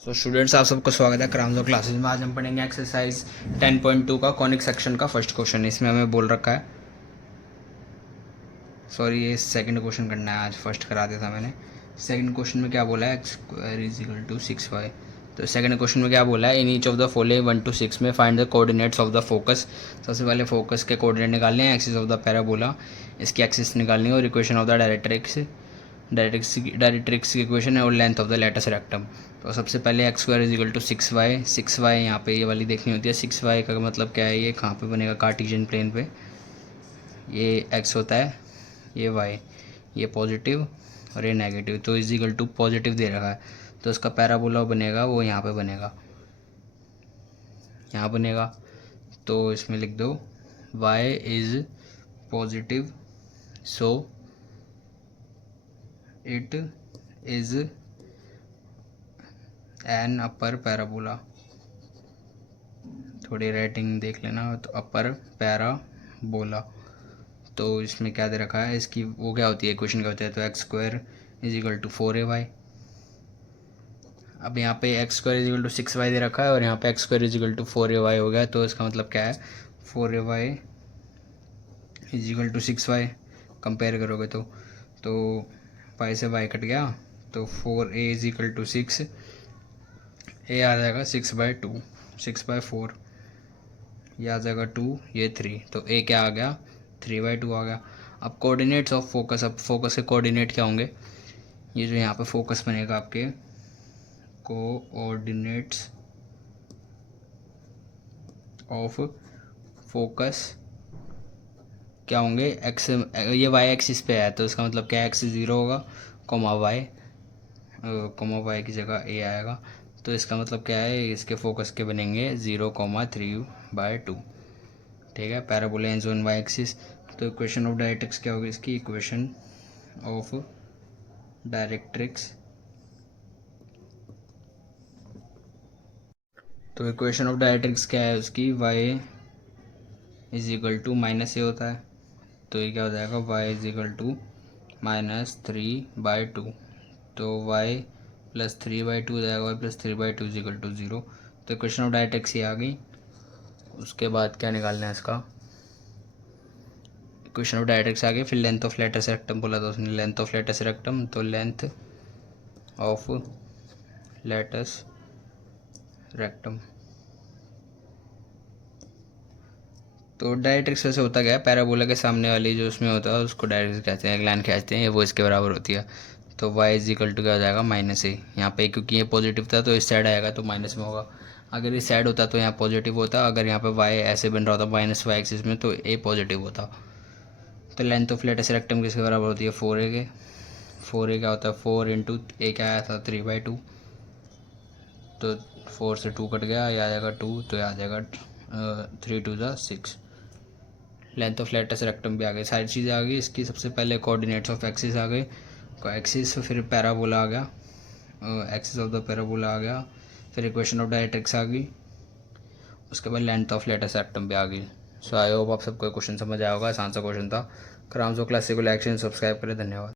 So students, आप सबका स्वागत है क्रामजो क्लासेस में। आज हम पढ़ेंगे एक्सरसाइज 10.2 का कॉनिक सेक्शन का फर्स्ट क्वेश्चन। इसमें हमें बोल रखा है, सॉरी ये सेकंड क्वेश्चन करना है, आज फर्स्ट करा दिया था मैंने। सेकंड क्वेश्चन में क्या बोला है, x square is equal to 6y। तो सेकंड क्वेश्चन में क्या बोला है, in each of the following 1 to 6 में find the coordinates of the focus. सबसे पहले फोकस के कोऑर्डिनेट निकालने हैं, एक्सिस ऑफ द पैराबोला इसकी एक्सिस निकालनी है, और इक्वेशन ऑफ द डायरेक्ट्रिक्स की इक्वेशन है, और length of the latus rectum. तो सबसे पहले x square is equal to 6y यहाँ पे ये वाली देखनी होती है। 6y का मतलब क्या है, ये कहाँ पे बनेगा, कार्टेशियन प्लेन पे। ये x होता है, ये y, ये पॉजिटिव और ये नेगेटिव। तो इज इक्वल टू पॉजिटिव दे रखा है, तो इसका पैराबोला बनेगा वो यहाँ पे बनेगा, यहाँ बनेगा। तो इसमें लिख दो y is positive, so it is an upper parabola. थोड़ी राइटिंग देख लेना, तो अपर पैराबोला। तो इसमें क्या दे रखा है, इसकी वो क्या होती है, इक्वेशन क्या होती है, तो x square is equal to 4ay। अब यहाँ पे x square is equal to 6y दे रखा है, और यहाँ पे x square is equal to 4ay हो गया। तो इसका मतलब क्या है, 4ay is equal to 6y। Compare करोगे तो y से y कट गया, तो 4a इज इक्वल टू 6, ए आ जाएगा 6/2, 6/4, ये आ जाएगा 2, ये 3, तो ए क्या आ गया, 3/2 आ गया। अब कोऑर्डिनेट्स ऑफ फोकस, अब फोकस के कोऑर्डिनेट क्या होंगे, ये जो यहाँ पे फोकस बनेगा आपके, कोऑर्डिनेट्स ऑफ फोकस क्या होंगे, एक्स, ये वाई एक्सिस पे है, तो इसका मतलब क्या है, एक्स 0 होगा, कोमा वाई की जगह ए आएगा। तो इसका मतलब क्या है, इसके फोकस के बनेंगे 0,3/2। ठीक है, parabola ends on y axis. तो इक्वेशन ऑफ डायरेक्ट्रिक्स क्या होगी, इसकी इक्वेशन ऑफ डायरेक्ट्रिक्स, तो इक्वेशन ऑफ डायरेक्ट्रिक्स क्या है उसकी, y is equal to minus a होता है, तो ये क्या हो जाएगा, y इज इक्वल टू -3/2। तो y प्लस 3/2 हो जाएगा, y plus 3/2 is equal to 0। तो इक्वेशन ऑफ डायरेक्ट्रिक्स ये आ गई। उसके बाद क्या निकालना है इसका, इक्वेशन ऑफ डायरेक्ट्रिक्स आ गई। फिर लेंथ ऑफ लेटस रेक्टम बोला था उसने, लेंथ ऑफ लेटस रेक्टम, तो लेंथ ऑफ लेटस रेक्टम। तो डायरेक्ट्रिक्स वैसे होता क्या है, पैराबोला के सामने वाली जो उसमें होता है उसको डायरेक्ट्रिक्स कहते हैं, एक लाइन खींचते हैं, वो इसके बराबर होती है। तो y इज इक्वल टू क्या हो जाएगा, -a। यहाँ पे क्योंकि ये पॉजिटिव था तो इस साइड आएगा तो माइनस में होगा, अगर इस साइड होता तो यहाँ पॉजिटिव होता, अगर यहाँ पे y ऐसे बन रहा होता -y एक्सिस में तो a पॉजिटिव होता। तो लेंथ ऑफ लेटस रेक्टम किसके बराबर होती है, 4a के। 4a क्या होता है, 4 इंटू ए क्या आया था, 3/2, तो 4 से 2 कट गया, ये आ जाएगा 2, तो ये आ जाएगा 3 2 ज़ा 6। लेंथ ऑफ लेटस रेक्टम भी आ गई, सारी चीज़ें आ गई। इसकी सबसे पहले कोऑर्डिनेट्स ऑफ एक्सिस आ गए, एक्सिस, फिर पैराबोला आ गया, एक्सिस ऑफ द पैराबोला आ गया, फिर इक्वेशन ऑफ डायरेक्ट्रिक्स आ गई, उसके बाद लेंथ ऑफ लेटस रेक्टम भी आ गई। सो आई होप आप सबको क्वेश्चन समझ आया होगा, आसान सा क्वेश्चन था। क्रामजो क्लासिक को लाइक शेयर सब्सक्राइब करें, धन्यवाद।